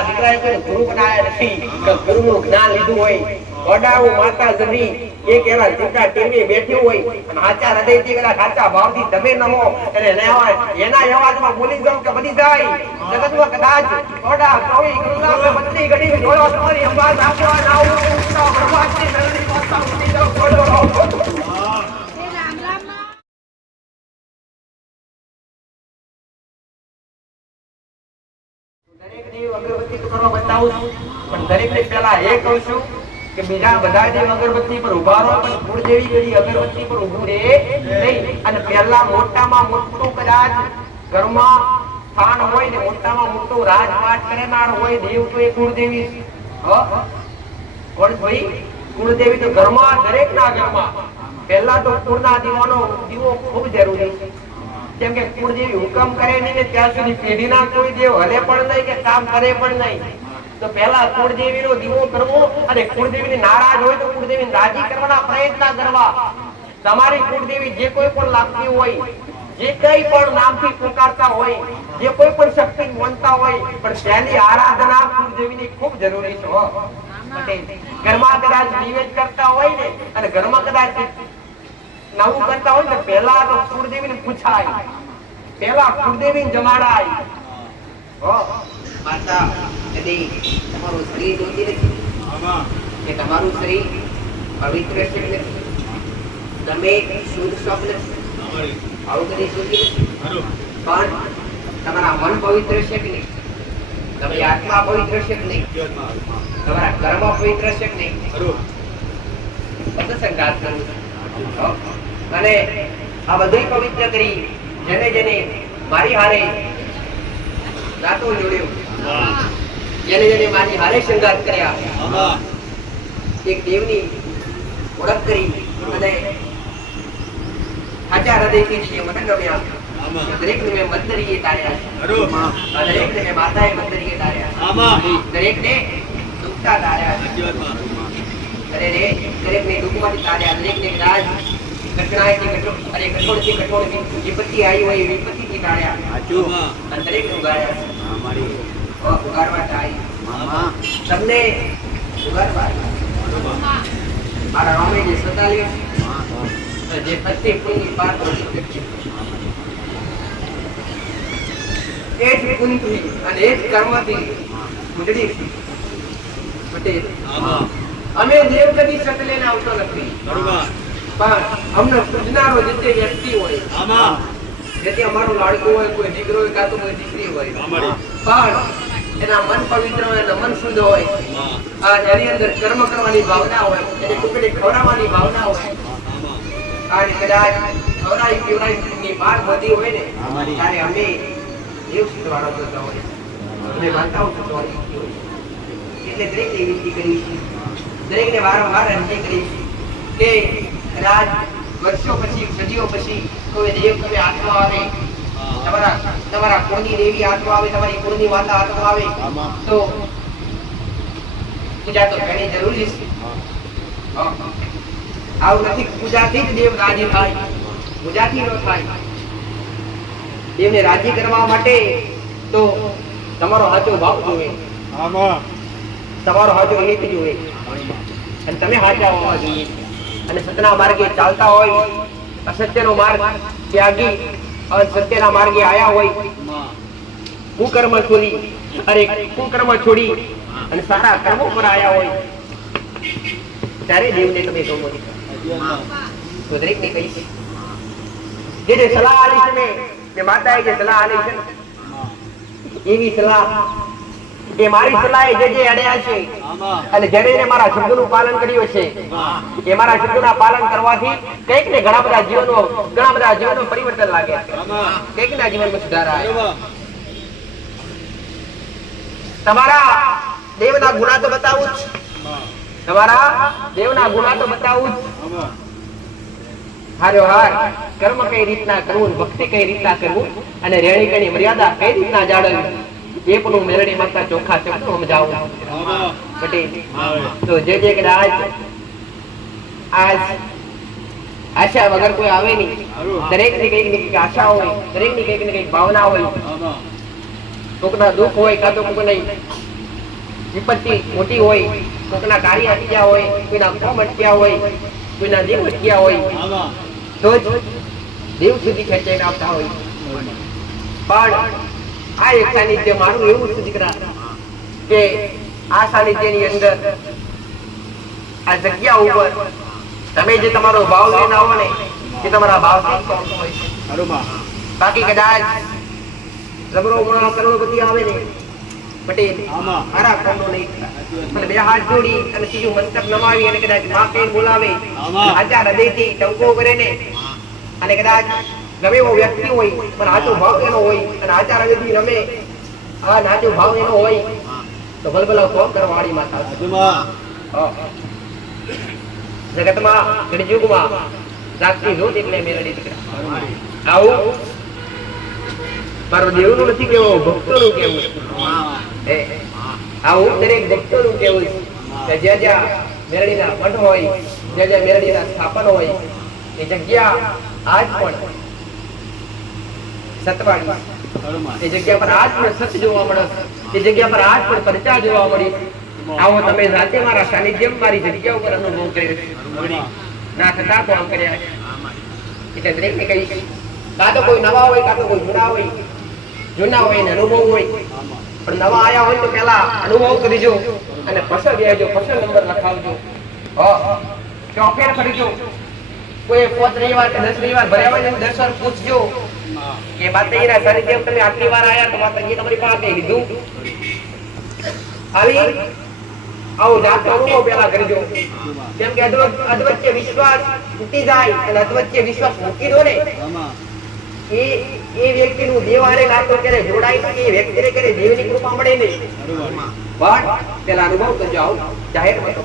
મારા દીકરાએ કોઈ ગુરુ બનાવ્યા નથી કે ગુરુનું જ્ઞાન લીધું હોય. વડાઓ માતા જની એક એવા ચિંતા ટીવી બેઠી હોય અને સાચા હૃદયથી કદાચ સાચા ભાવથી તમે નમો અને એના અવાજમાં બોલી જાવ કે બધી જાય જગતમાં કદાચ વડા કવિ ગુરુના બધી ઘડી જોડો તમારી અંબાજ આપવા નાવ ઉઠતા ભગવાનની નરણી માતા ઉઠી જાવ જોડો. દરેક દેવ અગરબત્તી તો કરવા બતાવું છું પણ દરેક ને પહેલા એ કહું છું કે બીજા બધા દેવ અગરબત્તી પર ઉભા રહો પણ કુળદેવી કદી અગરબત્તી પર ઊભું રહે નહીં. અને પહેલા મોટામાં મોટું કદાચ ઘરમાં સ્થાન હોય ને મોટામાં મોટું રાજપાટ કરનાર હોય દેવ તો એ કુળદેવી. કોણ ભાઈ? કુળદેવી તો ઘરમાં દરેકના ઘરમાં પહેલા તો કુળના દીવો ખૂબ જરૂરી છે. કેમ કે કુળદેવી હુકમ કરે નહીં ને ત્યાં સુધી પેઢીના કોઈ દેવ હલે પણ નહીં કે કામ કરે પણ નહીં. તો પહેલા કુળદેવીનો દીવો કરવો અને કુળદેવીને નારાજ હોય તો કુળદેવીને રાજી કરવાના પ્રયત્ન કરવા. તમારી કુળદેવી જે કોઈ પણ લાગતી હોય, જે કઈ પણ નામથી પુકારતા હોય, જે કોઈ પણ શક્તિ માનતા હોય, પણ પહેલી આરાધના કુળદેવીની ખૂબ જરૂરી છે. ઘરમાં કદાચ નિવેદ કરતા હોય ને અને ઘરમાં કદાચ નવું કરતા હોય ને પહેલા તો કુળદેવીને પૂછાય, પહેલા કુળદેવીને જમાડાય. માતા કદી તમારું શરીર જોતી નથી કે તમારું શરીર પવિત્ર છે કે નથી, તમે શુદ્ધ સ્વપ્ન આવું કદી જોતી નથી. પણ તમારા મન પવિત્ર છે કે નહીં, તમારી આત્મા પવિત્ર છે કે નહીં, તમારા કર્મ પવિત્ર છે કે નહીં, બધું સંઘાત કરવું. અને આ બધું પવિત્ર કરી જેને જેને મારી હારે નાતો જોડ્યો, જેને જેને મારી હારે સંગાત કર્યા, એક દેવની ઓળખ કરી અને સાચા હૃદયથી જે મને ગમ્યા દરેકને મેં મંદરીએ તાર્યા, દરેકને મેં માતાએ મંદરીએ તાર્યા, દરેકને દુખતા તાર્યા, દરેકને દુઃખમાંથી તાર્યા, દરેકને રાજ કઠણાઈથી કઠોળ અને કઠોળથી કઠોળ વિપત્તિ આવી હોય વિપત્તિથી તાર્યા અને દરેકને ઉગાડ્યા. ઉગાડવા થાય તમને ઉગાડવા મારા રામે જે સતાલ્યો જે પ્રત્યેક પુણ્ય પાર એ જ પુણ્યથી અને એ જ કર્મથી ગુજરી પટેલ. અમે દેવ કદી સત લઈને આવતો નથી, પણ અમને પૂજનારો જે વ્યક્તિ હોય, જેથી અમારું લાડકું હોય, કોઈ દીકરો હોય કાં તો કોઈ દીકરી હોય, પણ એના મન પવિત્ર હોય, એના મન શુદ્ધ હોય, એની અંદર કર્મ કરવાની ભાવના હોય, એને ટુકડી ખવડાવવાની ભાવના હોય, અને કદાચ ખવડાવી પીવડાવી પાર વધી હોય ને ત્યારે અમે દેવ સિદ્ધવાળો કરતા હોય, અમે માનતાઓ કરતા હોય. એટલે દરેકને વિનંતી કરી છે, દરેકને વારંવાર વિનંતી કરી છે કે કદાચ વર્ષો પછી સદીઓ પછી કોઈ દેવ તમે આત્મા આવે, તમારા કુળની દેવી આત્મા આવે, તમારી કુળની માતા આત્મા આવે તો પૂજા તો ઘણી જરૂરી છે. આવું નથી પૂજાથી જ દેવ રાજી થાય, પૂજાથી ન થાય. દેવને રાજી કરવા માટે તો તમારો સાચો ભાવ જોવે, તમારો સાચો હિત જોવે અને તમે સાચા હોવા જોઈએ. અને સત્યના માર્ગે ચાલતા હોય, અસત્યનો માર્ગ ત્યાગી સત્યના માર્ગે આયા હોય, કુકર્મ છોડી અને સારા કર્મો પર આયા હોય ત્યારે દેવને તમે ગમો. તો દરેકને કહીશ જે સલાહ આલી છે મેં માતાએ જે સલાહ આલી છે એવી સલાહ એ મારી સલાહે જે અડ્યા છે અને જેને મારા શબ્દનું પાલન કર્યું છે એ મારા શબ્દના પાલન કરવાથી કંઈક ને ઘણા બધા જીવનો પરિવર્તન લાગે, કંઈક ના જીવનમાં સુધારા આવે. તમારા દેવના ગુણા તો બતાવું જ, તમારા દેવના ગુણા તો બતાવું જ. હાર્યો હાર કર્મ કઈ રીતના કરવું, ભક્તિ કઈ રીતના કરવું અને રેણીકની મર્યાદા કઈ રીતના જાળવવી એ પણ મેરડી માતા ચોખા શબ્દો સમજાવું પટેલ. તો જે કદાચ આજ આશા વગર કોઈ આવે નહીં, દરેક ની કઈક ને કઈક આશા હોય, દરેક ની કઈક ને કઈક ભાવના હોય, કોકના દુઃખ હોય કાં તો કોક નહીં વિપત્તિ મોટી હોય, કોઈના કાર્ય અટક્યા હોય, કોઈના કોમ અટક્યા હોય, કોઈના દેવ અટક્યા હોય તો જ દેવ સુધી ખેંચાઈને આવતા હોય. પણ આ એક સાનિધ્ય મારું એવું છે દીકરા કે આ સાનિધ્યની અંદર આ જગ્યા ઉપર તમે જે તમારો ભાવ લઈને આવો ને એ તમારા ભાવ હોય. બાકી કદાચ જબરો ગુણા કરોડપતિ આવે ને પટેલ આરા કોનો નહીં, પણ બે હાથ જોડી અને સીધું મસ્તક નમાવી અને કદાચ માં કઈ બોલાવે, આચાર હૃદયથી ટંકો કરે ને અને કદાચ ગમે એવો વ્યક્તિ હોય પણ આચો ભાવ એનો હોય અને આચાર હૃદયથી રમે, આ નાચો ભાવ એનો હોય તો ભલભલા કોમ કરવાવાળી માતા જગતમાં કળિયુગમાં રાતની જોત એટલે મેળડી દીકરા. આવું મારો દેવનું નથી કેવો, ભક્તોનું કેવું. આવું દરેક ભક્તોનું કેવું કે જ્યાં જ્યાં મેળડીના મઠ હોય, જ્યાં જ્યાં મેળડીના સ્થાપન હોય એ જગ્યા આજ પણ સતવાડી, એ જગ્યા પર આજ પણ સત જોવા મળે, એ જગ્યા પર આજ પણ પરચા જોવા મળી. આવો તમે જાતે મારા સાનિધ્યમ મારી જગ્યા ઉપર અનુભવ કર્યો ના થતા કામ કર્યા એટલે દરેકને કહી કાં તો કોઈ નવા હોય કાં તો કોઈ જૂના હોય, જૂના હોય ને અનુભવ હોય, પણ નવા આયા હોય તો પેલા અનુભવ કરીજો અને પસંદ બેહજો, પસંદ નંબર લખાવજો, ચોફેર કરીજો. કોઈ 5 રવિવાર કે 10 રવિવાર ભર્યા હોય ને દર્શન પૂછજો કે માતાજીના સાનિધ્યમ તમે આટલી વાર આયા તો માતાજી તમારી પાસે કીધું આવી આવો જાતનો અનુભવ પેલા કરજો. કેમ કે અદ્વૈત વિશ્વાસ તૂટી જાય અને અદ્વૈત વિશ્વાસ મૂકી દો ને એ વ્યક્તિનું દેવ હારે નાતો ક્યારે જોડાય કે એ વ્યક્તિને ક્યારે દેવની કૃપા મળે નહીં. પણ પેલા અનુભવ કરજો. આવો જાહેર વાતો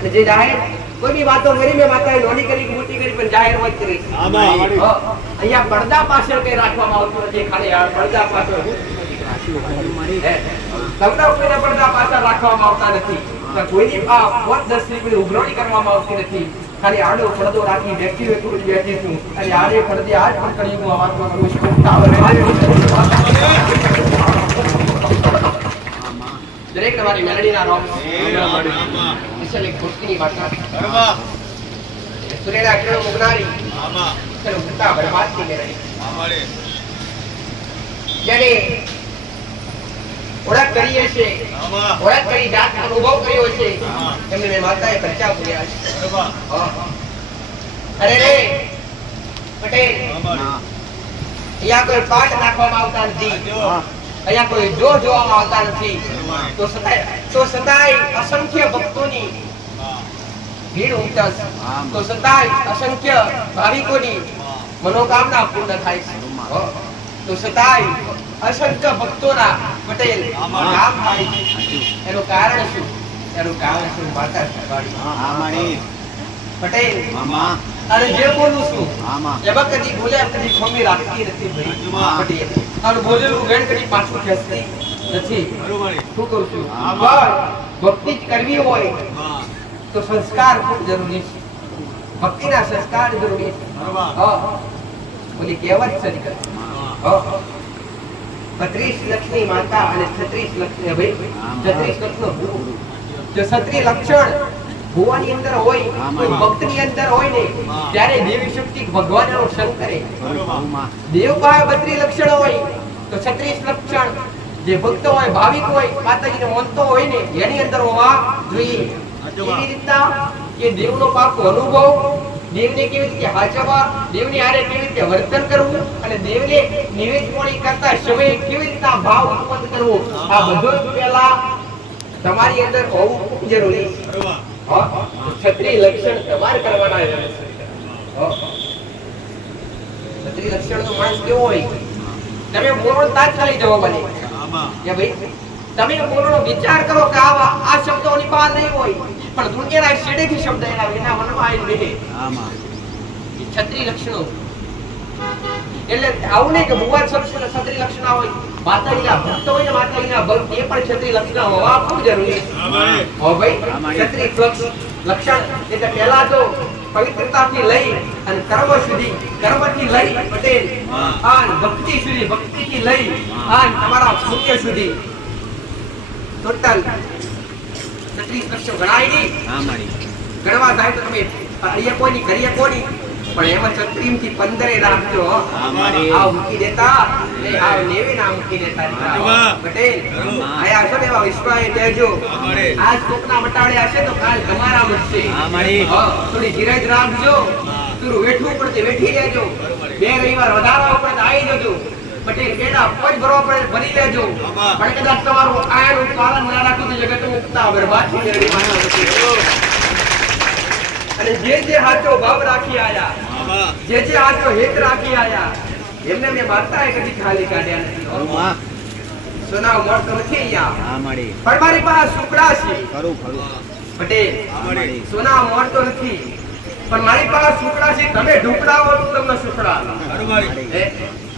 અને જે જાહેર કોઈ બી વાતો કરી મેં માતાએ નોની કરી મોટી કરી પણ જાહેર વાત કરી. અહીંયા પડદા પાછળ કઈ રાખવામાં આવતું નથી, ખાલી પડદા પાછળ પડદા પાછળ રાખવામાં આવતા નથી, કોઈની 5-10 રૂપિયાની ઉઘરાણી કરવામાં આવતી નથી. ખાલી આડો પડદો રાખી વ્યક્તિ બેઠી છું અને આડે પડદે આજ પણ કરી હું વાત કરું છું. દરેક તમારી મેલડીના રોમ વિશેષ એક ભક્તિની ભાષા સૂર્યના કિરણો મુગનારી ચલો ભક્તા બરબાદથી મેળવી જેને ઓળખ કરીએ છે, ઓળખ કરી જાત અનુભવ કર્યો છે એમને મેં માતાએ પરચા પૂર્યા છે. અરે રે પટેલ અહીંયા કોઈ પાઠ નાખવામાં આવતા નથી, અહીંયા કોઈ જોવામાં આવતા નથી, તો સદાય અસંખ્ય ભક્તોની ભીડ ઉમટસ, તો સદાય અસંખ્ય ભાવિકોની મનોકામના પૂર્ણ થાય છે, તો સદાય અસંખ્ય ભક્તોના પટેલ કામ થાય છે. એનું કારણ શું? એનું કારણ શું? માતા સવાડી પટેલ અને જે બોલું છું એમાં કદી બોલ્યા કદી ખોમી રાખતી નથી ભાઈ પટેલ, અને બોલેલું ગણ કદી પાછું ખેંચતી નથી. શું કરું છું? ભક્તિ જ કરવી હોય તો સંસ્કાર ખૂબ જરૂરી છે, ભક્તિના સંસ્કાર જરૂરી છે. બોલી કહેવત છે 32 લક્ષની માતા અને 36 લક્ષની ભાઈ 36 લક્ષનો ભૂ. જો 36 લક્ષણ ભુવાની અંદર હોય, કોઈ ભક્તની અંદર હોય ને ત્યારે દેવી શક્તિ ભગવાનનો સંગ કરે. દેવ પાસે 32 લક્ષણ હોય તો 36 લક્ષણ જે ભક્ત હોય, ભાવિક હોય, માતાજીને માનતો હોય ને એની અંદર હોવા જોઈએ. એવી રીતના કે દેવનો પાકો અનુભવ, દેવને કેવી રીતે હાચવવા, દેવની હારે કેવી રીતે વર્તન કરવું અને દેવને નિવેદન કરતા સમયે કેવી રીતના ભાવ ઉત્પન્ન કરવો, આ બધું પહેલા તમારી અંદર હોવું ખૂબ જરૂરી છે. છત્રી લક્ષણ તમારે કરવાના છે. છત્રી લક્ષણનો માણસ કેવો હોય? તમે બોલો તાત્કાલિક જવાબ આલે કે ભાઈ તમે બોલવાનો વિચાર કરો કે આ શબ્દોની બહાર નહીં હોય, પણ દુનિયાના છેડેથી શબ્દ એના મનમાં આવી રહે. છત્રી લક્ષણો એટલે આવું નહીં કે ભગવાન છત્રી લક્ષણ હોય, માતાજીના ભક્ત હોય ને માતાજીના ભક્ત એ પણ છત્રી લક્ષણ હોવા ખૂબ જરૂરી છે. હો ભાઈ છત્રી લક્ષણ એટલે પહેલા તો પવિત્રતાથી લઈ અને કર્મ સુધી, કર્મથી લઈ પટેલ આ ભક્તિ સુધી, ભક્તિથી લઈ આ તમારા પુણ્ય સુધી ટોટલ 36 વર્ષો ગણાય નહીં. હા મારી ગણવા જાય તો તમે અડીએ કોની કરીએ કોની પણ એમાં 36 થી 15 રાખજો. આ મૂકી દેતા ને આ નેવી ના મૂકી દેતા. પટેલ આયા છો ને એવા વિશ્વાએ દેજો. આજ કોકના મટાડ્યા છે તો કાલ તમારા મળશે. થોડી ધીરજ રાખજો. તું વેઠવું પડે વેઠી લેજો. 2 રવિવાર વધારવા પડે આવી જજો. પટેલ કેડા કોઈ ભરવા પડે ભરી લેજો. પણ કદાચ તમારું આયનું પાલન ના રાખો તો જગત મુક્તા બરબાદ થઈ જશે. અને જે હાચો ભાવ રાખી આયા, જે હાચો હેત રાખી આયા, એમને મેં મારતા કદી ખાલી કાઢ્યા નથી. સોના મળતો નથી અહીંયા. પણ મારી પાસે સુકડા છે. પટેલ સોના મળતો નથી પણ મારી પાસે સુકડા છે. તમે ઢુકડાઓ તો તમને સુકડા.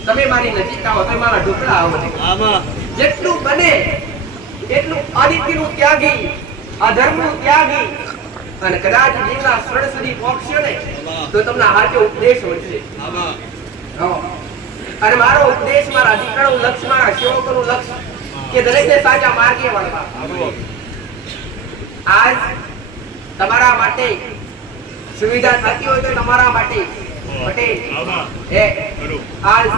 તમે મારી નજીક આવો તો મારા ઢુકડા આવો. જેટલું બને એટલું અનિતિનું ત્યાગી, અધર્મનું ત્યાગી અને કદાચ જીવના શરણ સુધી પહોંચશો ને તો તમને હાચો ઉપદેશ મળશે. અને મારો ઉપદેશ મારા દીકરાનું લક્ષ્ય, મારા સેવકોનું લક્ષ્ય કે દરેકને સાચા માર્ગે વળવા. આજ તમારા માટે સુવિધા થતી હોય તો તમારા માટે પટેલ આજ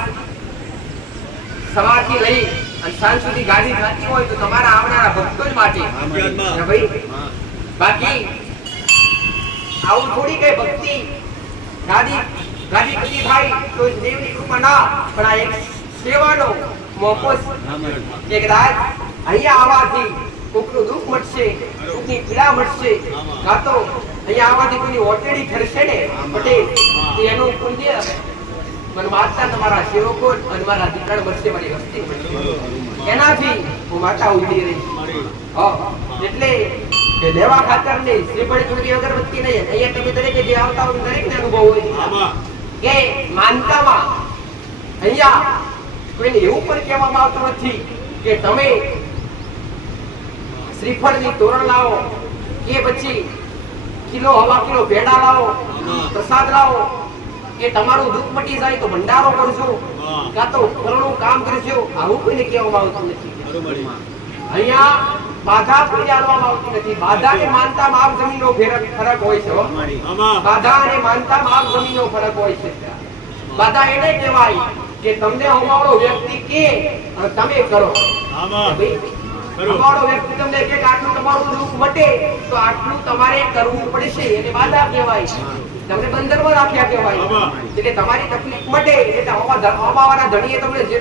સવારથી લઈ અને સાંજ સુધી ગાડી થતી હોય તો તમારા આવનારા ભક્તો જ માટે ભાઈ. બાકી આવું થોડી કઈ ભક્તિ ગાડી ગતિ થાય તો દેવની કૃપા ના, પણ આ એક સેવાનો મોકો છે. કદાચ અહીંયા આવવાથી કોકનું દુઃખ મટશે, કોકની પીડા મટશે, કાં તો અહીંયા આવવાથી કોઈની ઓટેડી ઠરશે ને પટેલ એનું પુણ્ય મને માતા તમારા સેવકો અને મારા દીકરા મળશે, મારી વસ્તી મળશે. એનાથી હું માતા ઉભી રહી. એટલે કે લેવા ખાતર નહીં, શ્રીફળ ચોરી અગરબત્તી નહીં. અહીંયા તમે દરેક જે આવતા હોય દરેક ને અનુભવ હોય કે માનતામાં અહીંયા કોઈને એવું પણ કહેવામાં આવતું નથી કે તમે શ્રીફળની તોરણ લાવો કે પછી કિલો હવા કિલો ભેડા લાવો, પ્રસાદ લાવો કે તમારું દુઃખ મટી જાય તો ભંડારો કરજો કાં તો ફળનું કામ કરજો. આવું કોઈને કહેવામાં આવતું નથી. અહીંયા બાધા કોઈ જાણવામાં આવતી નથી. બાધા અને માનતામાં આપ જમીનનો ફરક હોય છે. બાધા અને માનતામાં આપ જમીનનો ફરક હોય છે. બાધા એને કહેવાય કે તમને અમારો વ્યક્તિ કે તમે કરો. અમારો વ્યક્તિ તમને કે આટલું તમારું દુઃખ મટે તો આટલું તમારે કરવું પડશે એટલે બાધા કહેવાય. તમને બંધનમાં રાખ્યા કહેવાય. એટલે તમારી તકલીફ મટે એટલે અમાવાના ધણીએ તમને જે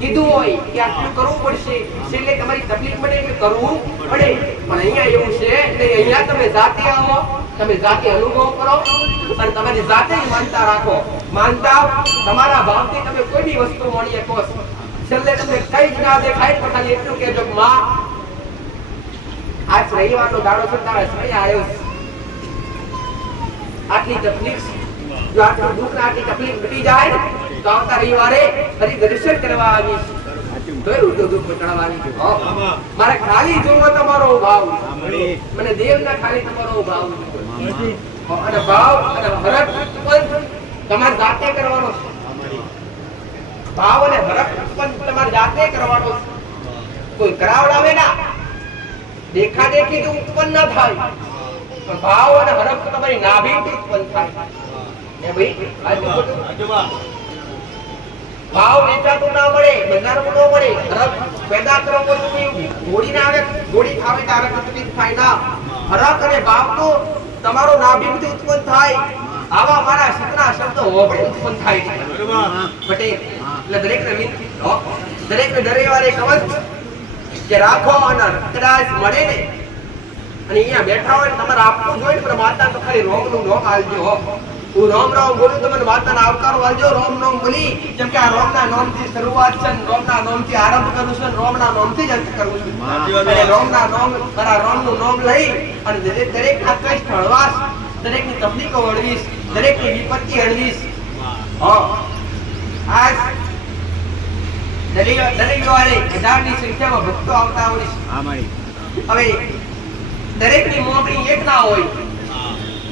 કીધું હોય કે આટલું કરવું પડશે એટલે તમારી તકલીફ મળે એટલે કરવું પડે. પણ અહીંયા એવું છે એટલે અહીંયા તમે જાતે આવો, તમે જાતે અનુભવ કરો અને તમારી જાતે જ માનતા રાખો. માનતા તમારા ભાવથી તમે કોઈ બી વસ્તુ મળી શકો. છેલ્લે તમને કઈ જ ના દેખાય પણ ખાલી એટલું કહેજો માં આજ રવિવારનો દાડો છે, તારા સમય આવ્યો છે. આટલી તકલીફ જો આટલું દુઃખ ને આટલી તકલીફ મટી જાય તો આવતા રવિવારે ફરી દર્શન કરવા આવીશ. કયું તો દુઃખ મટાડવાની મારે ખાલી જોવો તમારો ભાવ, મને દેવના ખાલી તમારો ભાવ અને ભાવ અને હરખ ઉત્પન્ન તમારે જાતે કરવાનો છે. ભાવ અને હરખ ઉત્પન્ન તમારે જાતે કરવાનો છે. કોઈ કરાવડાવે ના, દેખા દેખી તો ઉત્પન્ન ન થાય પણ ભાવ અને હરખ તમારી નાભીથી ઉત્પન્ન થાય. ને ભાઈ આજુબાજુ ભાવ વેચાતો ના મળે, બજારમાં ન મળે. હરખ પેદા કરવો કોઈ ઘોડી ના આવે, ઘોડી ખાવે ત્યારે તકલીફ થાય ના. હરખ અને ભાવ તો તમારો નાભીથી ઉત્પન્ન થાય. આવા મારા શબ્દના શબ્દો હોબળે ઉત્પન્ન થાય. પટેલ એટલે દરેકને વિનંતી, દરેકને દરેવારે કવચ કે રાખો અને કદાચ મળે ને અને અહીંયા બેઠા હોય તમારે આપવું જોઈએ પણ માતા તો ખાલી રોમનું નોમ આલજો. હું રોમ રોમ બોલું તમને માતાના આવકારો આલજો. રોમ નોમ બોલી જેમ કે આ રોમના નામથી શરૂઆત છે, રોમના નામથી આરંભ કરું છું, રોમના નામથી જ અંત કરું છું. અને રોમના નામ મારા રોમનું નામ લઈ અને દરેકના કષ્ટ હળવાશ, દરેકની તકલીફો હળવીશ, દરેકની વિપત્તિ હળવીશ. આજ દરેક હજારની સંખ્યામાં ભક્તો આવતા હોય છે. હવે દરેકની મોગણી એક ના હોય,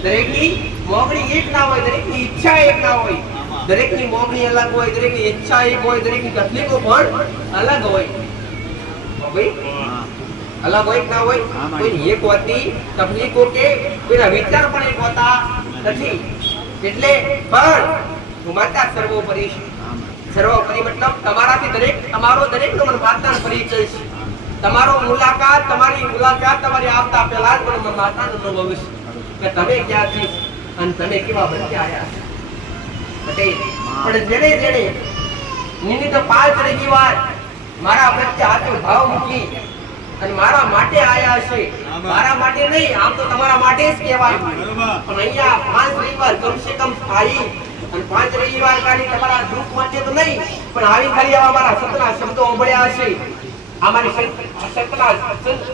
દરેકની મોગણી એક ના હોય, દરેકની ઈચ્છા એક ના હોય. દરેકની મોગણી અલગ હોય, દરેકની ઈચ્છા એક હોય, દરેકની તકલીફો પણ અલગ હોય. ભાઈ અલગ હોય ના હોય, કોઈ એક હોતી તકલીફો કે કોઈના વિચાર પણ એક હોતા નથી. એટલે પણ હું માતા સર્વોપરી છું. સર્વોપરી મતલબ તમારાથી દરેક, તમારો દરેકનો મને માતાનો પરિચય છે. તમારી મુલાકાત તમારી આવતા પહેલા જ મને માતાનો અનુભવ છે કે તમે ક્યાંથી અને તમે કેવા બનતા આયા પણ જેને નિમિત્ત 5 રવિવાર મારા પ્રત્યે હાથો ભાવ મૂકી અને મારા માટે આયા છે. મારા માટે નહીં, આમ તો તમારા માટે જ કહેવાય, પણ અહીંયા 5 રવિવાર કમસે કમ સ્થાયી અને 5 રવિવાર કાઢી તમારા દુઃખ માટે તો નહીં, પણ આવી ખાલી આવા મારા સતના શબ્દો સાંભળ્યા હશે. અમારી સતના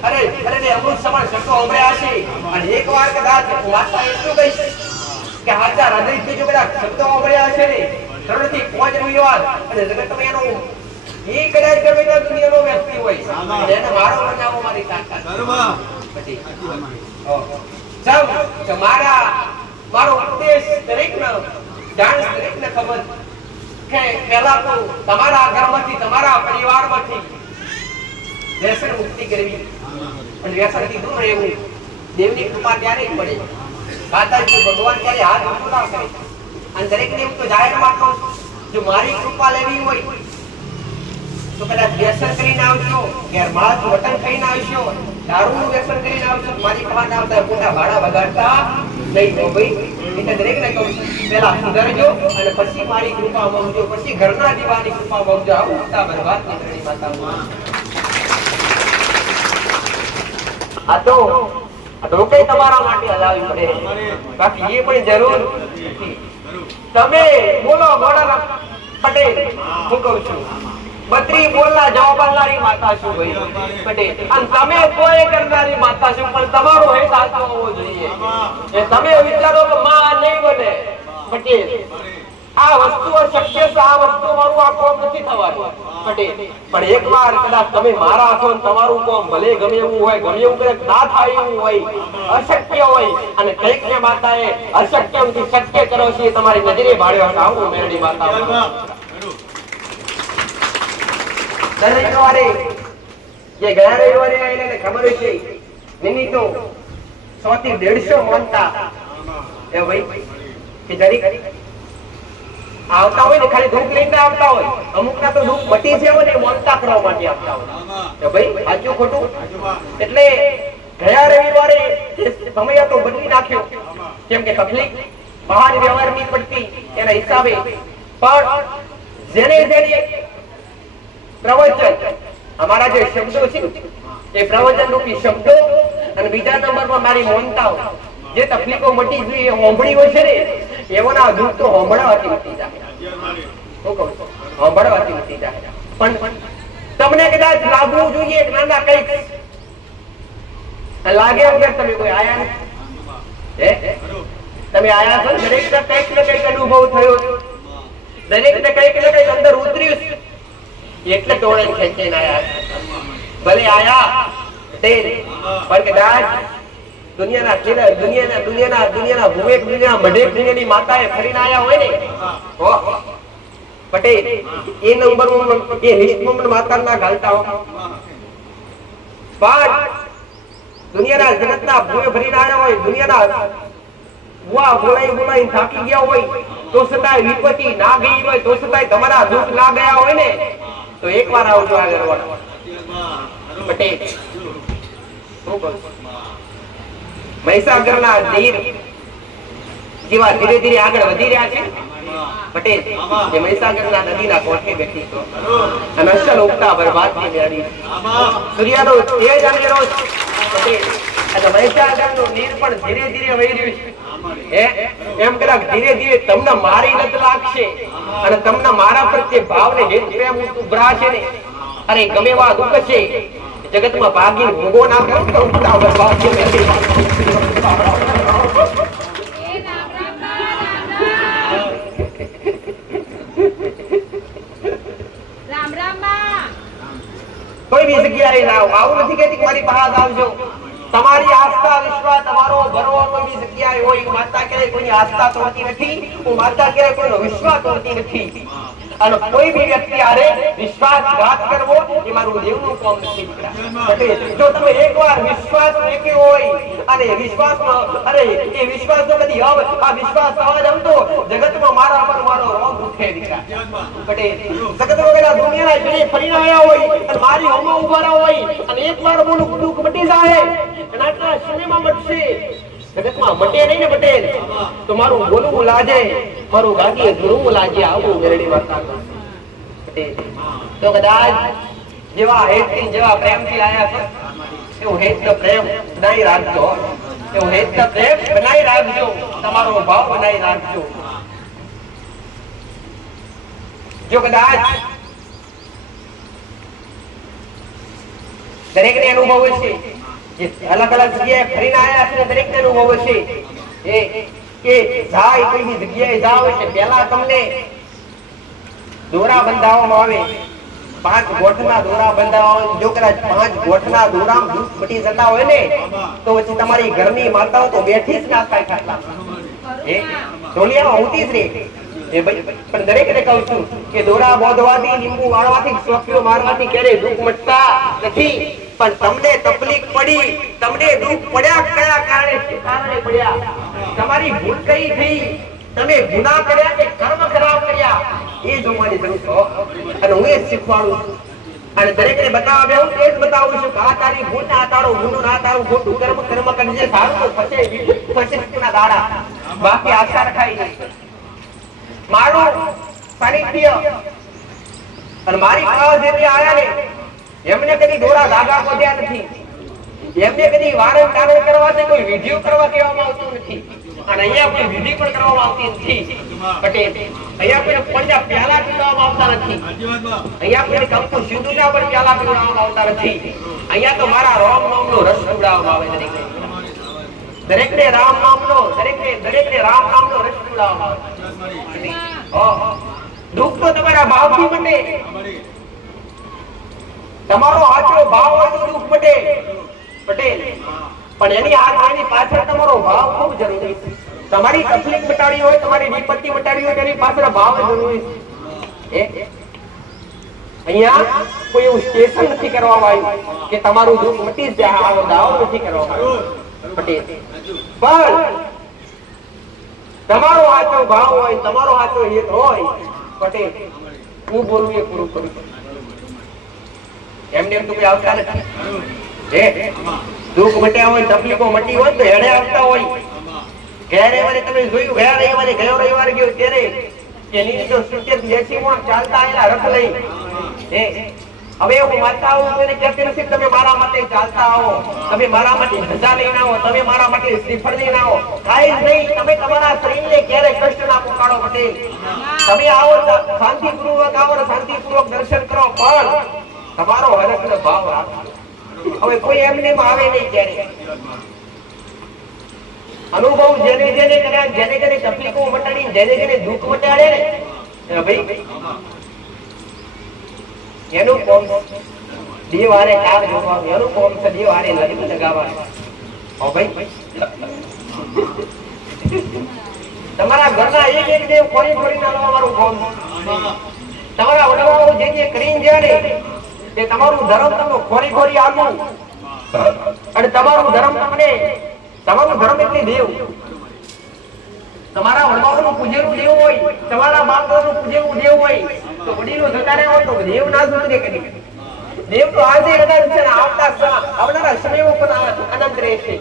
અરે અમૃત સમાન શબ્દો સાંભળ્યા હશે. અને એકવાર કદાચ વાર્તા એટલું કહીશ કે હાચા હૃદયથી જો કદાચ શબ્દો સાંભળ્યા હશે ને 3 થી 5 રવિવાર અને જગતમાં એનો એ કદાચ ગમે તો દુનિયાનો વ્યક્તિ હોય એને મારો બનાવો મારી તાકાત. પછી મારો ઉદ્દેશ દરેકને જાણ, દરેકને ખબર કે પહેલા તો તમારા ઘરમાંથી, તમારા પરિવારમાંથી વ્યસન મુક્તિ કરવી અને વ્યસનથી દૂર રહેવું. દેવની કૃપા ત્યારે જ મળે, માતાજી ભગવાન ત્યારે હાથ ઊંચો ના કરે. અને દરેકને એવું તો જાહેરમાં કહું, જો મારી કૃપા લેવી હોય તો કદાચ વ્યસન કરીને આવશો, ગેરમાર્ગ વતન કરીને આવશો, દારૂનું વ્યસન કરીને આવશો, મારી કૃપા ના આવતા મોટા ભાડા વગાડતા નહીં હો ભાઈ. એટલે દરેકને કહું છું પહેલા સુધરજો અને પછી મારી કૃપા માંગજો, પછી ઘરના દીવાની કૃપા માંગજો. આવું મોટા બરબાદ નીકળી માતા. આ તો કઈ તમારા માટે હલાવી પડે, બાકી એ પણ જરૂર નથી. તમે બોલો ગોડા પટેલ, હું કહું છું 32 બોલના જવાબ આપનારી માતા છું ભાઈ પટેલ, અને તમે કોઈ કરનારી માતા છો, પણ તમારો હેત સાચો હોવો જોઈએ. એ તમે વિચારો કે માં નહીં બને પટેલ, આ વસ્તુ શક્ય છે, આ વસ્તુ મારું આ કામ નથી થવાનું પટેલ, પણ એકવાર કદાચ તમે મારા છો ને તમારું કામ ભલે ગમે એવું હોય, ગમે એવું કદાચ ના થાય એવું હોય, અશક્ય હોય, અને કઈક ને માતાએ અશક્યથી શક્ય કર્યો છે, તમારી નજરે ભાળ્યો હશે. આવું મેરડી માતા રવિવારે જે ગયા રવિવારે આવીને ખબર છે નિમિત્તો 100 થી 150 માનતા એ ભાઈ કે જરીક આવતા હોય ને ખાલી દુઃખ લઈને આવતા હોય, અમુક ના તો દુઃખ મટી છે ને માનતા કરવા માટે આવતા હોય કે ભાઈ સાચું ખોટું. એટલે ગયા રવિવારે સમય તો બદલી નાખ્યો, કેમ કે તકલીફ બહાર વ્યવહારની પડતી એના હિસાબે. પણ જેને પ્રવચન અમારા જે શબ્દો છે એ પ્રવચન રૂપી શબ્દો અને બીજા નંબરમાં મારી મોનતાઓ જે તકલીફો મટી જોઈએ હોંભળી હોય છે ને એવોના દુઃખ તો હોંભળવાથી મટી જાય. હું કહું હોંભળવાથી મટી જાય. પણ તમને કદાચ લાગવું જોઈએ નાના કઈક લાગે વગર તમે કોઈ આયા નથી. તમે આયા છો, દરેક ને કઈક ને કઈક અનુભવ થયો, દરેક ને કઈક ને કઈક અંદર ઉતર્યું એટલે ટોળે ખેંચીને આયા. ભલે આયા તે પણ કદાચ દુનિયાના ભૂમેક દુનિયા મઢેક દુનિયાની માતાએ ફરીને આયા હોય ને પટેલ, એ નંબર એ લિસ્ટમાં માતા ઘાલતા હો. પણ દુનિયાના જગતના ભૂમે ફરીને આવ્યા હોય, દુનિયાના બુઆ બોલાઈ થાકી ગયા હોય તો છતાંય વિપત્તિ ના ગઈ હોય તો છતાંય તમારા દુઃખ ના ગયા હોય ને તો એકવાર આવજો આગળ પટેલ. મહીસાગરના ધીર જેવા ધીરે ધીરે આગળ વધી રહ્યા છે પટેલ, જે મહીસાગરના નદીના કોઠે બેઠી છો અને અસલ ઉગતા બરબાદની મેળી સૂર્યનો તેજ અનેરો પટેલ. અને મહીસાગરનું નીર પણ ધીરે ધીરે વહી રહ્યું છે. એમ કદાચ ધીરે ધીરે તમને મારી નત લાગશે અને તમને મારા પ્રત્યે ભાવને હેત પ્રેમ ઉભરાશે ને, અરે ગમે એવા દુઃખ છે જગતમાં ભાગી ભોગો ના કરો તો ઉગતા બરબાદ છે. કોઈ બી જગ્યાએ લાવ, આવું નથી કહેતી કે મારી પાસે આવજો. તમારી આસ્થા વિશ્વાસ તમારો ભરો કોઈ બી જગ્યાએ હોય, માતા ક્યારે કોઈની આસ્થા તોડતી નથી, હું માતા ક્યારે કોઈનો વિશ્વાસ તોડતી નથી. અને કોઈ બી વ્યક્તિ આરે વિશ્વાસઘાત કરવો એ મારું દેવનું કામ નથી દીકરા. જો તમે એકવાર વિશ્વાસ મૂક્યો હોય અને વિશ્વાસમાં અરે એ વિશ્વાસનો કદી આ વિશ્વાસ થવા જાવ તો જગતમાં મારા પર મારો રોગ ઉઠે દીકરા. પટેલ જગતમાં પેલા દુનિયાના જે ફરીને આવ્યા હોય અને મારી હોમાં ઉભા હોય અને એકવાર બોલું દુઃખ મટી જાય અને આટલા સમયમાં મટશે જગતમાં મટે નહીં ને પટેલ તો મારું બોલવું લાજે મારું ગાગી ધૂળવું લાજે આવું મેરડી વાર્તા પટેલ. તો કદાચ જેવા હેતથી જેવા પ્રેમથી આયા છો એવું હેત પ્રેમ બનાવી રાખજો. એવું હેત પ્રેમ બનાવી રાખજો. તમારો ભાવ બનાવી રાખજો. જો કદાચ દરેક ને અનુભવ છે જે અલગ અલગ જગ્યાએ ફરીને આવ્યા છે દરેક ને અનુભવ છે કે જાય કોઈ બી જગ્યાએ જાવ એટલે પહેલા તમને દોરા બંધાવવામાં આવે 5 ગોઠના દોરા બંધાવવામાં. જો કદાચ 5 ગોઠના દોરામાં દુઃખ મટી જતા હોય ને તો પછી તમારી ઘરની માતાઓ તો બેઠી જ ના થાય ખાટલા ઢોલિયામાં ઊંટી જ રહે. પણ દરેકને કહું છું કે દોરા બોધવાથી લીંબુ વાળવાથી સોફીઓ મારવાથી ક્યારેય દુઃખ મટતા નથી. પણ તમને તકલીફ પડી તમને દુઃખ પડ્યા કયા કારણે પડ્યા તમારી ભૂલ કઈ થઈ તમે ગુનાહ કર્યા કે કર્મ ખરાબ કર્યા એ જોવાની જરૂર છે. અને હું એ શીખવાડું છું અને દરેકને બતાવવા હું એ જ બતાવું છું કે આ તારી ભૂલ ના તારો ગુનો ના તારું ખોટું કર્મ કરજે સારું તો પછી ના દાડા બાકી આશા રખાઈ નહીં. મારું સાનિધ્ય અને મારી પાસે જે આયા ને એમને કદી દોરા ધાગા બોધ્યા નથી. એમને કદી વારણ કારણ કરવાથી કોઈ વિધિઓ કરવા કહેવામાં આવતું નથી અને અહીંયા કોઈ વિધિ પણ કરવામાં આવતી નથી. પટેલ અહીંયા કોઈ પંજા પ્યાલા પીવડાવવામાં આવતા નથી. અહીંયા કોઈ કંકુ સિંદૂરના પર પ્યાલા પીવડાવવામાં આવતા નથી. અહીંયા તો મારા રામ નામનો રસ પીવડાવવામાં આવે દરેકને રામ નામનો દરેકને રામ નામનો રસ પીવડાવવામાં આવે. દુઃખ તો તમારા ભાવથી મટે. તમારો આચરો ભાવ હોય તો દુઃખ મટે પટેલ. પણ એની પાછળ તમારો ભાવ ખૂબ જરૂરી છે. તમારી તકલીફ મટાડી હોય તમારી વિપત્તિ મટાડી હોય તેની પાછળ ભાવ જરૂરી છે. અહીંયા કોઈ એવું સ્ટેશન નથી કરવામાં આવ્યું કે તમારું દુઃખ મટી જાય આવો દાવો નથી કરવામાં આવ્યો પટેલ. પણ તમારો આચો ભાવ હોય તમારો આચો હેત હોય પટેલ હું બોલું એ પૂરું કરું. એમને એમ તો કોઈ આવતા નથી. દુઃખ મટ્યા હોય તકલીફો મટી હોય તો હેડે આવતા હોય. ગયા રવિવારે તમે જોયું ગયા રવિવારે ગયો રવિવારે ગયો ત્યારે એની તો 70-80 મોણ ચાલતા આયેલા રથ લઈ. હવે હું માતા આવું એને કહેતી નથી તમે મારા માટે ચાલતા આવો તમે મારા માટે ધજા લઈને આવો તમે મારા માટે શ્રીફળ લઈને આવો કાંઈ જ નહીં. તમે તમારા શરીરને ક્યારે કષ્ટ ના પહોંચાડો પટેલ. તમે આવો શાંતિપૂર્વક આવો ને શાંતિપૂર્વક દર્શન કરો પણ તમારો હરખનો ભાવ રાખો. હવે કોઈ એમને આવે નહીં. ક્યારે અનુભવ જેને કર્યા જેને તકલીફો મટાડી જેને દુઃખ મટાડે ને ભાઈ એનું કોમ દેવારે કાર જોવાનું એનું કોમ છે દેવારે લગ્ન લગાવવાનું. ઓ ભાઈ તમારા ઘરના એક દેવ કોરી ના લાવવાનું કોમ. તમારા વડવાઓ જે કરીને જાય ને તે તમારું ધર્મ તમને ખોરી આપવું અને તમારું ધર્મ એટલે દેવ. તમારા વડવાઓનું પૂજેલું દેવ હોય તમારા બાપ દાદાનું પૂજેલું દેવ હોય તો વડીલો જતા રહ્યા હોય તો દેવ ના જોડે કરી. દેવ તો આજે કદાચ છે ને આવનારા સમયમાં પણ અનંત રહેશે.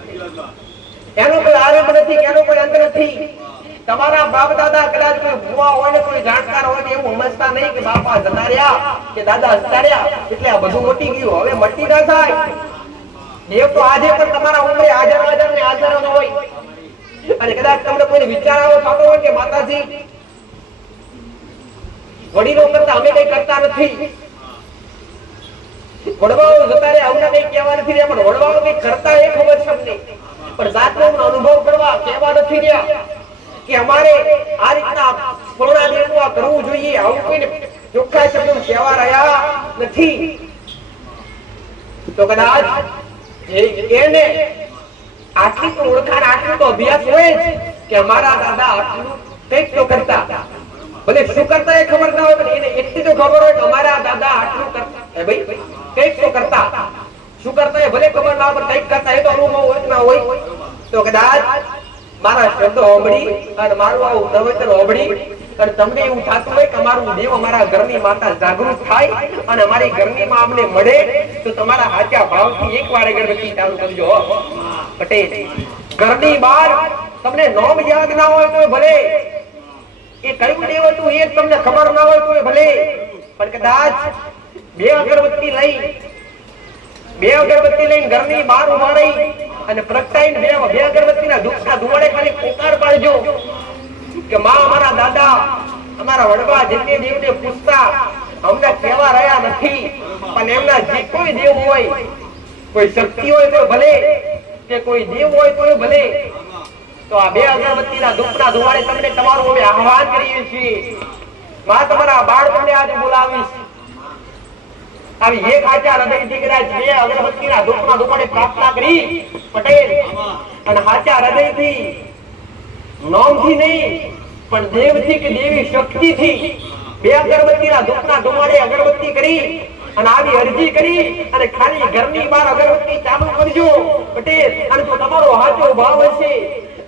એનો કોઈ આરંભ નથી એનો કોઈ અંત નથી. તમારા બાપ દાદા કદાચ કોઈ ભુવા હોય ને કોઈ જાણકાર હોય ને એવું સમજતા નહીં કે બાપા જતા રહ્યા કે દાદા જતા રહ્યા એટલે આ બધું મટી ગયું. હવે મટી ના થાય. દેવ તો આજે પણ તમારા ઉંમરે હાજર ને હાજર જ હોય. અને કદાચ તમને કોઈ વિચાર આવો થતો હોય કે માતાજી વડીલો કરતા અમે કઈ કરતા નથી. વડવાઓ જતા રહ્યા અમને કઈ કહેવા નથી રહ્યા પણ વડવાઓ કઈ કરતા એ ખબર છે અમને પણ જાતનો અનુભવ કરવા કહેવા નથી રહ્યા કે અમારે આ રીતના પૂર્ણા દેવનું આ કરવું જોઈએ. આવું કોઈને ચોખ્ખા શબ્દો કહેવા રહ્યા નથી. તો કદાચ એને આટલી તો ઓળખાણ આટલું તો અભ્યાસ હોય જ કે અમારા દાદા આટલું કંઈક તો કરતા ભલે શું કરતા એ ખબર ના હોય પણ એને એટલી તો ખબર હોય કે અમારા દાદા આટલું કરતા એ ભાઈ કંઈક તો કરતા શું કરતા એ ભલે ખબર ના હોય પણ કંઈક કરતા એ તો અનુભવ હોય ના હોય તો કદાચ મારા શબ્દો સાંભળી અને મારું આવું પ્રવચન સાંભળી અને તમને એવું થતું હોય કે અમારું દેવ અમારા ઘરની માતા જાગૃત થાય અને અમારી ઘરની માં અમને મળે તો તમારા સાચા ભાવથી એકવાર અગરબત્તી ચાલુ કરજો પટેલ ઘરની બહાર તમને નામ યાદ ના હોય તો ભલે એ કયું દેવ હતું એ તમને ખબર ના હોય તો ભલે પણ કદાચ બે અગરબત્તી લઈને ઘરની બહાર ઉભા રહી અને પ્રગટાઈને બે અગરબત્તીના ધૂપના ધુમાડે ખાલી પોકાર પાડજો કે માં અમારા દાદા અમારા વડવા જેતે દેવને પૂછતા અમને કેવા રહ્યા નથી પણ એમના જે કોઈ દેવ હોય કોઈ શક્તિ હોય તો ભલે કે કોઈ દેવ હોય તો ભલે તો આ બે અગરબત્તીના ધૂપના ધુમાડે તમને તમારું અમે આહવાન કરીએ છીએ માં તમારા બાળકોને આજે બોલાવીશ આવી એક આચાર હૃદયથી કદાચ બે અગરબત્તીના ધૂપના ધુમાડે પ્રાર્થના કરી પટેલ અને આચાર હૃદયથી નામથી નહીં પણ દેવથી કે દેવી શક્તિથી બે અગરબત્તીના ધૂપના ધુમાડે અગરબત્તી કરી અને આવી અરજી કરી અને ખાલી ઘરની બહાર અગરબત્તી ચાલુ કરજો પટેલ અને તો તમારો સાચો ભાવ હશે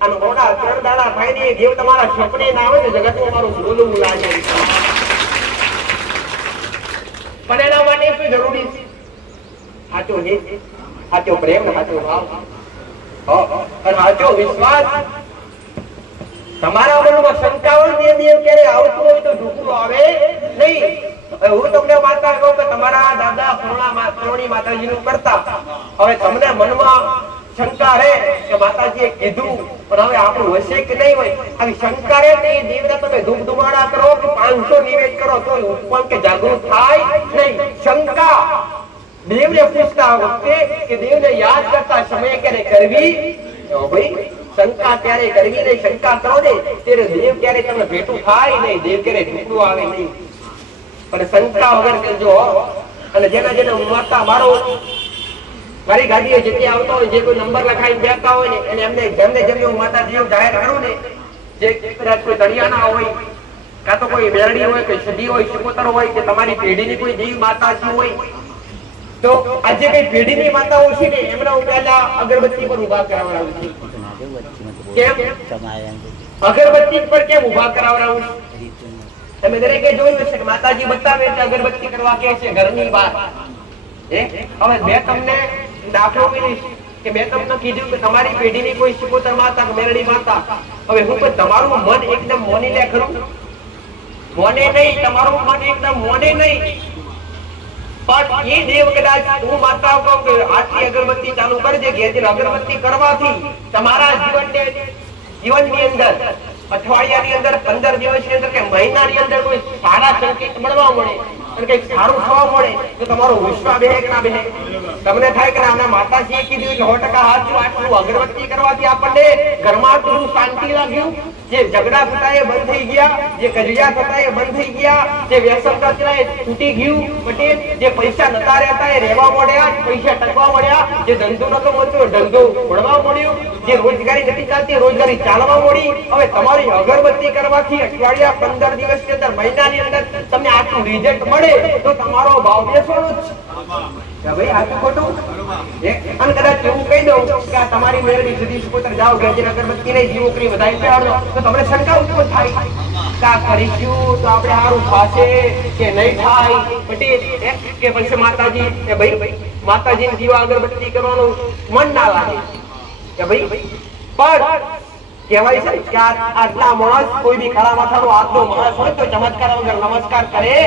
અને મોડા 3 દાડા થાય ને દેવ તમારા સપને ના આવે ને જગતમાં મારું બોલવું લાગે પણ એના માટે શું જરૂરી છે સાચો હિત સાચો પ્રેમ સાચો ભાવ અને સાચો વિશ્વાસ તમારા મનમાં શંકા હોય તે દેવ ક્યારે આવતું હોય તો ઢુકડું આવે નહીં હું તમને માતા કહું કે તમારા દાદા પૂર્ણી માતાજીનું કરતા હવે તમને મનમાં શંકા રહે કે માતાજીએ કીધું પણ હવે આપણું હશે કે નહીં હોય આવી શંકા રહે તે દેવને તમે ધૂપ ધુમાડા કરો કે 500 નિવેદ કરો તો ઉપવાસ કે જાગૃત થાય નહીં શંકા દેવને પૂછતા વખતે કે દેવને યાદ કરતા સમય ક્યારે કરવી ભાઈ શંકા ત્યારે કરવી નહીં શંકા કરો ને ત્યારે દેવ ક્યારે તમને ભેટું થાય નહીં દેવ ક્યારે ભેટું આવે નહીં પણ શંકા વગર કરજો અને જેના માતા મારી ગાડીએ જેથી આવતા હોય જે કોઈ નંબર લખાઈને બેઠા હોય ને અને એમને જેમને હું માતાજી જાહેર કરું ને જે કદાચ કોઈ તળિયાના હોય કાં તો કોઈ બેરડી હોય કોઈ સદી હોય શિકોતર હોય કે તમારી પેઢીની કોઈ દેવી માતાજી હોય તો આજે કઈ પેઢીની માતાઓ છે ને એમના હું પહેલા અગરબત્તી પર ઉભા કરાવડાવું છું કેમ અગરબત્તી પર કેમ ઉભા કરાવડાવું તમે દરેકે જોયું હશે કે માતાજી બતાવે એટલે અગરબત્તી કરવા કે છે ઘરની બહાર હવે મેં તમને દાખલો કરીશ કે મેં તમને કીધું કે તમારી પેઢીની કોઈ શિકોતર માતા મેરડી માતા હવે હું તો તમારું મન એકદમ મોની લે ખરું મોને નહીં તમારું મન એકદમ મોને નહીં પણ એ દેવ કદાચ હું માતા કહું કે આટલી અગરબત્તી ચાલુ કરજે કે અગરબત્તી કરવાથી તમારા જીવનની અંદર અઠવાડિયાની અંદર 15 દિવસની અંદર કે મહિનાની અંદર કોઈ સારા સંકેત મળવા મળે અને કઈક સારું થવા મળે તો તમારો વિશ્વાસ બેહે કે ના બેહે તમને થાય કે આના માતાજીએ કીધું કે 100% હાચું આટલું અગરબત્તી કરવાથી આપણને ઘરમાં થોડું શાંતિ લાગ્યું જે ઝઘડા થતા એ બંધ થઈ ગયા જે કજિયા થતા એ બંધ થઈ ગયા જે વ્યસન હતા એ તૂટી ગયું પટેલ જે પૈસા નતા રહેતા એ રહેવા મળ્યા પૈસા ટકવા મળ્યા જે ધંધો નતો મળતો ધંધો મળવા મળ્યો જે રોજગારી નથી ચાલતી રોજગારી ચાલવા મળી હવે તમારી અગરબત્તી કરવાથી અઠવાડિયા 15 દિવસની અંદર મહિનાની અંદર તમને આટલું રિઝલ્ટ મળે તો તમારો ભાવ બેસવાનો જ છે ભાઈ આટલું ખોટું અને કદાચ એવું કહી દઉં કે આ તમારી મેળવી સુધી સ્કૂટર જાઓ કે અગરબત્તી નહીં જીવોકરી વધારી ચાડો તો તમને શંકા ઉત્પન્ન થાય કા કરીશું તો આપણે સારું થશે કે નહીં થાય પટેલ કે પછી માતાજી કે ભાઈ માતાજીને જીવા અગરબત્તી કરવાનું મન ના લાગે કે ભાઈ પણ કહેવાય છે કે આટલા માણસ કોઈ બી ખરા માથાનો આટલો માણસ હોય તો ચમત્કાર વગર નમસ્કાર કરે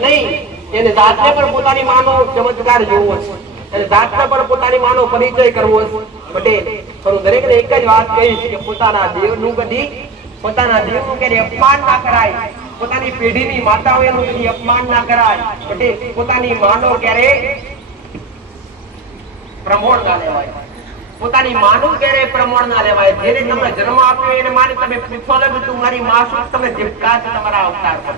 નહીં એને જાતને પણ પોતાની માનો ચમત્કાર જોવો છે અને જાતને પણ પોતાની માનો પરિચય કરવો છે પટેલ પણ દરેકને એક જ વાત કહીશ કે પોતાના દેવનું કદી પોતાના દેવનું ક્યારે અપમાન ના કરાય પોતાની પેઢીની માતાઓનું કદી અપમાન ના કરાય પટેલ પોતાની માનો ક્યારે પ્રમોણ ના લેવાય પોતાની માનું ક્યારે પ્રમાણ ના લેવાય જેને તમને જન્મ આપ્યો એને માને તમે પૂછો લે તું મારી માં છું તમને જીવકા છે તમારા અવતાર પર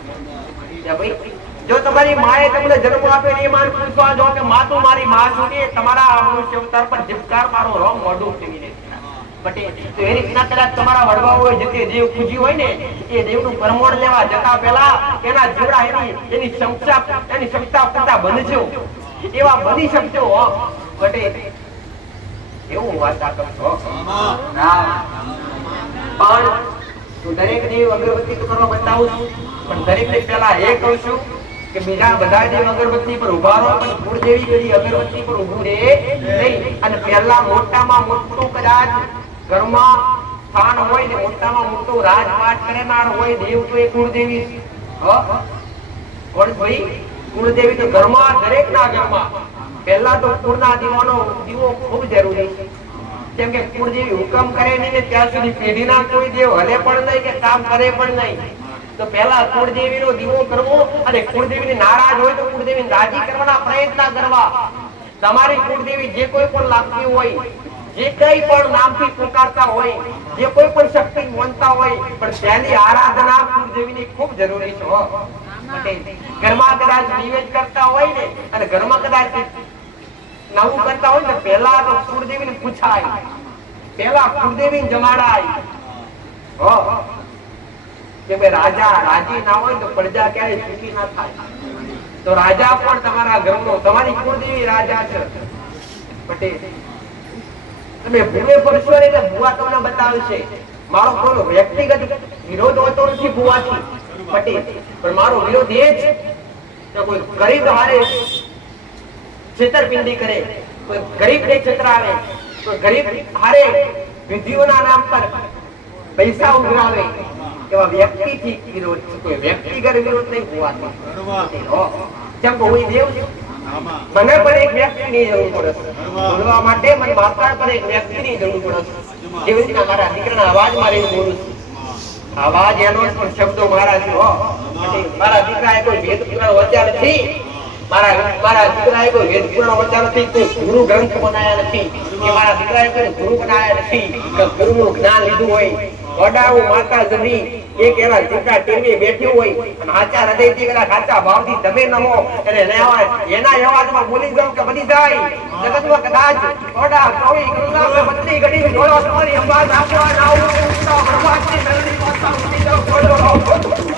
ભાઈ જો તમારી માએ તમને જન્મ આપ્યો એ માન પૂછવા જો કે માં તું મારી માં છું કે તમારા મનુષ્ય અવતાર પર જીવકાર મારો રોમ મોઢું ટીવી દે પટેલ તો એ રીતના કદાચ તમારા વડવાઓએ જે તે દેવ પૂજ્યું હોય ને એ દેવનું પરમોણ લેવા જતા પહેલા એના જીવડા એની ક્ષમતા પૂરતા બનજો એવા બની શકજો પટેલ એવું વાર્તા કરશો પણ હું દરેક દેવ અગરબત્તી તો કરવા બતાવું છું પણ દરેક ને પહેલા એ કહું છું કે બીજા બધા દેવ અગરબત્તી પર ઉભા રહો પણ કુળદેવી કદી અગરબત્તી પર ઊભું રહે નહીં અને પહેલા મોટામાં મોટું કદાચ ઘરમાં સ્થાન હોય ને મોટામાં મોટું રાજપાટ કરનાર હોય દેવ તો એ કુળદેવી કોણ ભાઈ કુળદેવી તો ઘરમાં દરેકના ઘરમાં પહેલા તો કુળના દીવો ખૂબ જરૂરી છે કેમ કે કુળદેવી હુકમ કરે નહીં ને ત્યાં સુધી પેઢીના કોઈ દેવ હલે પણ નહીં કે કામ કરે પણ નહીં તો પહેલા કુળદેવીનો દીવો કરવો અને કુળદેવીને નારાજ હોય તો કુળદેવીને રાજી કરવાના પ્રયત્ન કરવા તમારી કુળદેવી જે કોઈ પણ લાગતી હોય જે કઈ પણ નામથી પુકારતા હોય જે કોઈ પણ શક્તિ માનતા હોય પણ તેની આરાધના કુળદેવીની ખૂબ જરૂરી છે ઘરમાં કદાચ નિવેદ કરતા હોય ને અને ઘરમાં કદાચ નવું કરતા હોય ને પહેલા તો કુળદેવીને પૂછાય પહેલા કુળદેવીને જમાડાય કે ભાઈ રાજા રાજી ના હોય તો પ્રજા ક્યારેય સુખી ના થાય તો રાજા પણ તમારા ઘરનો તમારી કુળદેવી રાજા છે પટેલ તમે ભૂવે પડશો એટલે ભૂવા તમને બતાવશે મારો કોઈ વ્યક્તિગત વિરોધ હોતો નથી ભૂવાથી પટેલ પણ મારો વિરોધ એ છે કે કોઈ ગરીબ હારે છેતરપિંડી કરે કોઈ ગરીબને છેતરાવે કોઈ ગરીબ હારે વિધિઓના નામ પર પૈસા ઉઘરાવે એવા વ્યક્તિથી વિરોધ છે કોઈ વ્યક્તિગત વિરોધ નહીં હોવાથી જેમ કે હું દેવ છું મને પણ એક વ્યક્તિની જરૂર પડે છે બોલવા માટે મને માતા પર એક વ્યક્તિની જરૂર પડે છે જેવી રીતના મારા દીકરાના અવાજમાં રહીને બોલું છું અવાજ એનો પણ શબ્દો મારા છે મારા દીકરાએ કોઈ વેદ પુરાણ વાંચ્યા નથી મારા દીકરાએ કોઈ વેદ પુરાણ વાંચ્યા નથી કોઈ ગુરુ ગ્રંથ બનાયા નથી કે મારા દીકરાએ કોઈ ગુરુ બનાયા નથી કે ગુરુનું જ્ઞાન લીધું હોય વડાઓ માતા જની એક એવા દીકરા ટીવી બેઠી હોય અને સાચા હૃદયથી કદાચ સાચા ભાવથી તમે નમો અને એના અવાજમાં બોલી જાવ કે બની જાય જગતમાં કદાચ વડા કોઈ ગુરુના બત્રી ઘડી જોડો તમારી અવાજ આપવા ના આવું તો ભગવાનની મેલડી પાછા ઉઠી જાવ